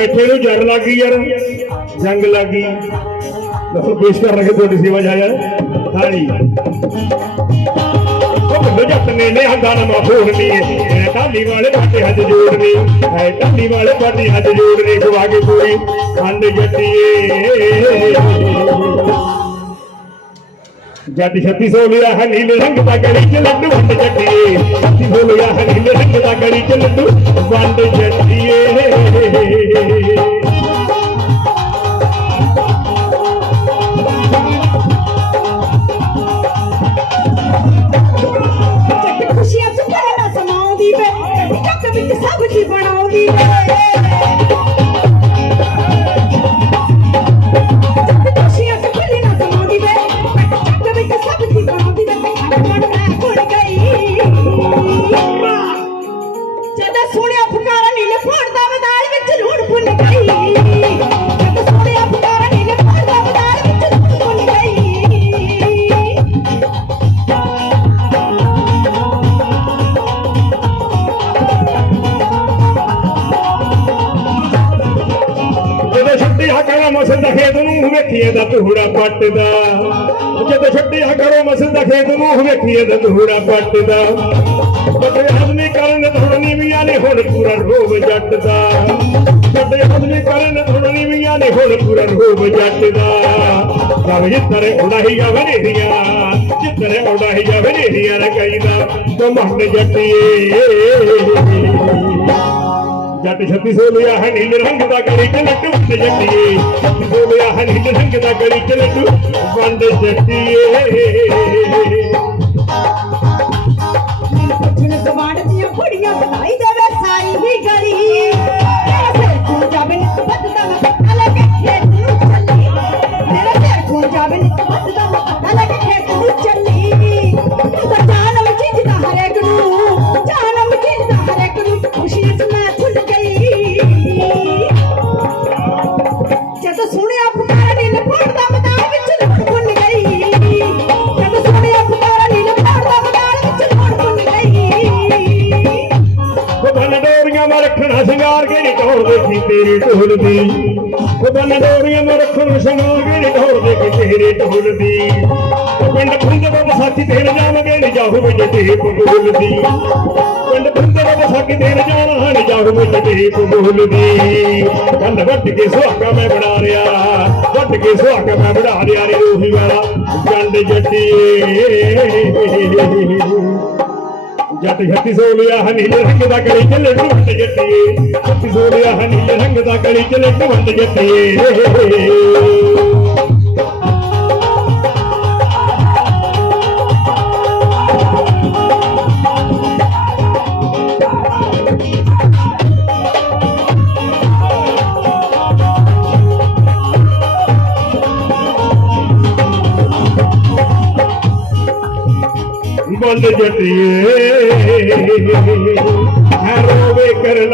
ਬੈਠੇ ਨੂੰ ਜਰ ਲੱਗੀ ਯਾਰ ਜੰਗ ਲੱਗੀ ਲਓ ਪੇਸ਼ ਕਰ ਰਹੇ ਤੁਹਾਡੀ ਸੇਵਾ ਜਾਇਆ ਹਾਂਜੀ ਉਹ ਬੰਦੇ ਜੱਟ ਨੇ ਨੇ ਹੰਦਾ ਨਾ ਮਾਫੂਰਨੀ ਐ ਢਾਲੀ ਵਾਲੇ ਬਾਟੇ ਹੱਥ ਜੋੜਨੀ ਐ ਢਾਲੀ ਵਾਲੇ ਬਾਟੇ ਹੱਥ ਜੋੜਨੀ ਖਵਾ ਕੇ ਪੂਰੀ ਖੰਡ ਜੱਟੀਏ ਜੱਟ ਛੱਤੀ ਸੌ ਲਿਆ ਹੈ ਨੀਲੇ ਰੰਗ ਦਾ ਗੜੀ ਚ ਲੱਡੂ ਵੰਡ ਜੱਟੀਏ ਛੱਤੀ ਸੌ ਲਿਆ ਹੈ ਨੀਲੇ ਰੰਗ ਦਾ ਗੜੀ ਚ ਲੱਡੂ ਵੰਡ ਜੱਟੀਏ ਵਿੱਚ ਸਬਜ਼ੀ ਬਣਾਉਂਦੀ ਵੇ ਛੱਡਿਆ ਕਰੋ ਮਸਲ ਦਾ ਖੇਤ ਨੂੰ ਵੇਖੀਏ ਦਾ ਧੂੜਾ ਪੱਟਦਾ। ਜਦੋਂ ਛੱਡਿਆ ਕਰੋ ਮਸਲ ਦਾ ਖੇਤ ਨੂੰ ਵੇਖੀਏ ਦਾ ਧੂੜਾ ਪੱਟਦਾ। ਬੱਟੇ ਹਦਮੀ ਕਰਨ ਥੋੜਨੀ ਵੀਆਂ ਨੇ, ਹੁਣ ਪੂਰਾ ਰੋਬ ਜੱਟ ਦਾ ਵੱਡੇ ਆਦਮੀ ਕਰਨ ਥੋੜਨੀ ਵੀਆਂ ਨੇ, ਹੁਣ ਪੂਰਾ ਰੋਬ ਜੱਟ ਦਾ ਸਭ ਜਿੱਤਰੇ ਉਡਾਈ ਜਾ ਵਨੇਰੀਆਂ ਜਿੱਤਰੇ ਉਡਾਈ ਜਾ ਵਨੇਰੀਆਂ ਰ ਕਈਦਾ ਤੋ ਮੰਡ ਜੱਟੀਏ। ਜੱਟ ਛੱਤੀ ਸੋ ਲਿਆ ਹੈ ਨੀਲੇ ਰੰਗ ਦਾ ਗਲੀ ਚ ਲੱਡੂ ਵੰਡ ਜੱਟੀਏ। ਛੱਤੀ ਸੋ ਲਿਆ ਹੈ ਨੀਲੇ ਰੰਗ ਦਾ ਗਲੀ ਚ ਲੱਡੂ। ਵੰਡ ਜੱਟੀਏ। ਰੱਖਣਾ ਕੇ ਨੀ ਢੋਲ ਦੇਖੀ ਤੇਰੀ ਢੋਲ ਦੀ। ਉਹ ਬੰਨ ਡੋਰੀਆਂ ਮੈਂ ਰੱਖਣਾ ਸ਼ਿੰਗਾਰ ਕੇ ਨੀ ਢੋਲ ਦੇਖੀ ਤੇਰੀ ਢੋਲ ਦੀ। ਉਹ ਪਿੰਡ ਫੁੰਦੇ ਦਾ ਵਿਸਾਖੀ ਤੇਰੇ ਜਾਵਾਂਗੇ ਨੀ ਜਾਹੂ ਵਿੱਚ ਟੇਪ ਬੋਲ ਦੀ। ਪਿੰਡ ਫੁੰਦੇ ਦਾ ਵਿਸਾਖੀ ਤੇਰੇ ਜਾਵਾਂ ਨੀ ਜਾਹੂ ਵਿੱਚ ਟੇਪ ਬੋਲ ਦੀ। ਕੰਨ ਵੱਟ ਕੇ ਸੁਹਾਗਾ ਮੈਂ ਬਣਾ ਰਿਆ ਵੱਟ ਕੇ ਸੁਹਾਗਾ ਮੈਂ ਬਣਾ ਰਿਆ ਰੇ ਰੂਹੀ ਵਾਲਾ। ਜੰਡ ਜੱਟੀਏ ਜੱਟ ਛੱਤੀ ਸੋ ਲਿਆ ਹੈ ਰੰਗ ਦਾ ਗਲੀ ਚ ਲੱਡੂ ਵੰਡ ਜੱਟੀਏ। ਛੱਤੀ ਸੋ ਲਿਆ ਰੰਗ ਦਾ ਗਲੀ ਚ ਲੱਡੂ ਵੰਡ ਜੱਟੀਏ। ਵੰਡ ਜੱਟੀਏ ਹੈ ਰੋਵੇ ਕਰ ਲਾ